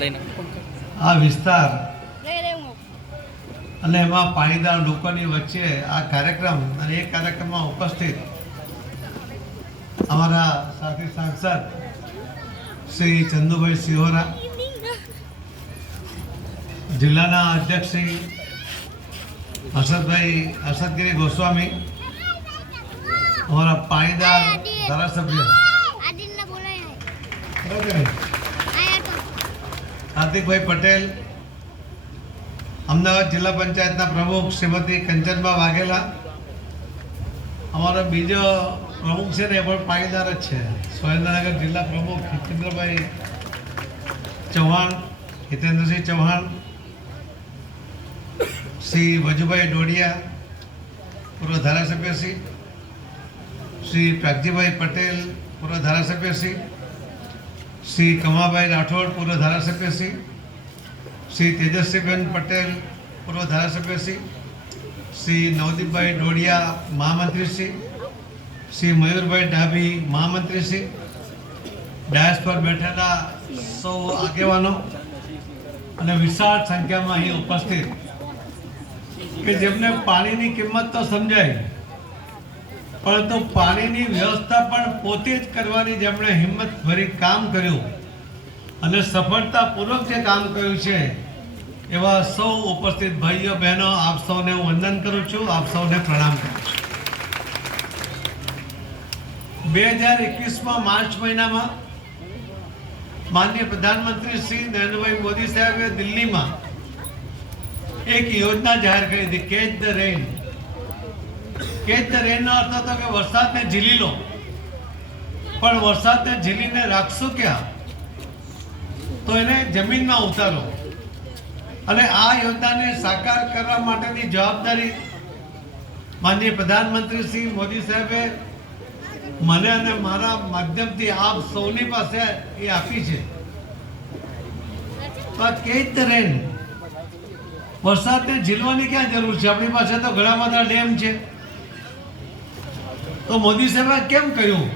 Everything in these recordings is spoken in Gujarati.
લઈને. આ વિસ્તાર અને એમાં પાણીદાર લોકોની વચ્ચે આ કાર્યક્રમ અને એ કાર્યક્રમમાં ઉપસ્થિત અમારા સાથી સાંસદ શ્રી ચંદુભાઈ સિંહોરા જિલ્લાના અધ્યક્ષ શ્રી હર્ષદભાઈ હર્ષદગીરી ગોસ્વામી અમારા પાણીદાર ધારાસભ્ય. હાર્દિકભાઈ પટેલ, અમદાવાદ જિલ્લા પંચાયતના પ્રમુખ શ્રીમતી કંચનબા વાઘેલા. અમારો બીજો પ્રમુખ છે ને એ પણ પાણીદાર જ છે. સુરેન્દ્રનગર જિલ્લા પ્રમુખ હિતેન્દ્રભાઈ ચૌહાણ, હિતેન્દ્રસિંહ ચૌહાણ, શ્રી વજુભાઈ ડોડિયા, પૂર્વ ધારાસભ્ય શ્રી શ્રી પ્રાગજીભાઈ પટેલ, પૂર્વ ધારાસભ્ય શ્રી કમાભાઈ રાઠોડ, પૂર્વ ધારાસભ્ય શ્રી. તેજસ્વીબેન પટેલ, પૂર્વ ધારાસભ્ય શ્રી. નવદીપભાઈ ડોડિયા મહામંત્રી શ્રી. મયુરભાઈ ડાભી મહામંત્રીશ્રી ડાયસ પર બેઠેલા સૌ આગેવાનો અને વિશાળ સંખ્યામાં અહીં ઉપસ્થિત. કે જેમને પાણીની કિંમત તો સમજાય. પરંતુ પાણીની વ્યવસ્થા પણ પોતે જ કરવાની જેમણે હિંમત ભરી કામ કર્યું અને સફળતાપૂર્વક જે કામ કર્યું છે, એવા સૌ ઉપસ્થિત ભાઈઓ, બહેનો, આપ સૌને હું વંદન કરું છું, આપ સૌને પ્રણામ કરું છું. બે હજાર એકવીસમાં માર્ચ મહિનામાં માનનીય પ્રધાનમંત્રી શ્રી નરેન્દ્રભાઈ મોદી સાહેબે દિલ્હીમાં એક યોજના જાહેર કરી હતી કેચ ધ રેઇન રેઇનનો અર્થ હતો કે વરસાદને ઝીલી લો. પણ વરસાદને ઝીલીને રાખશો ક્યાં? તો એને જમીનમાં ઉતારો. અને આ યોજનાને સાકાર કરવા માટેની જવાબદારી માનનીય પ્રધાનમંત્રી શ્રી મોદી સાહેબે મને અને મારા માધ્યમથી આપ સૌની પાસે એ આપી છે. તો આ ધ રેન? વરસાદને ઝીલવાની ક્યાં જરૂર છે? આપણી પાસે તો ઘણા બધા ડેમ છે. તો મોદી સાહેબે કેમ કહ્યું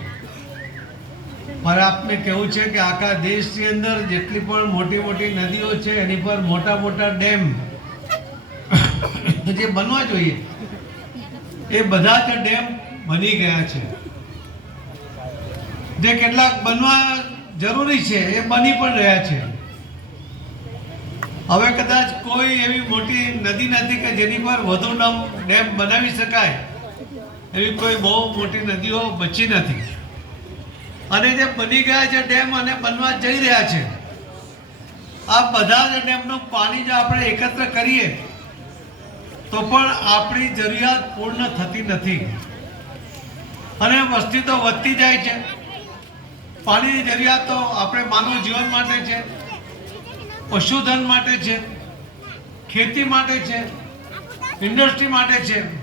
મારે આપને કહેવું છે કે આખા દેશની અંદર જેટલી પણ મોટી મોટી નદીઓ છે, એની પર મોટા મોટા ડેમ. જે બનવા જોઈએ. એ બધા જ ડેમ બની ગયા છે. જે કેટલાક બનવા જરૂરી છે, એ બની પણ રહ્યા છે. હવે કદાચ કોઈ એવી મોટી નદી નથી કે જેની પર વધુ ડેમ બનાવી શકાય. એવી કોઈ બહુ મોટી નદીઓ બચી નથી. અને જે બની ગયા છે ડેમ અને બનવા જઈ રહ્યા છે. આ બધા જ ડેમનું પાણી જો આપણે એકત્ર કરીએ, તો પણ આપણી જરૂરિયાત પૂર્ણ થતી નથી. અને વસ્તી તો વધતી જાય છે. પાણીની જરૂરિયાત તો આપણે માનવ જીવન માટે છે, પશુધન માટે છે, ખેતી માટે છે, ઇન્ડસ્ટ્રી માટે છે.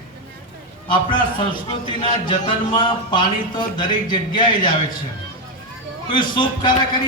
આપણા સંસ્કૃતિના જતનમાં પાણી તો દરેક જગ્યાએ જ આવે છે. કોઈ શુભ કાર્ય કરી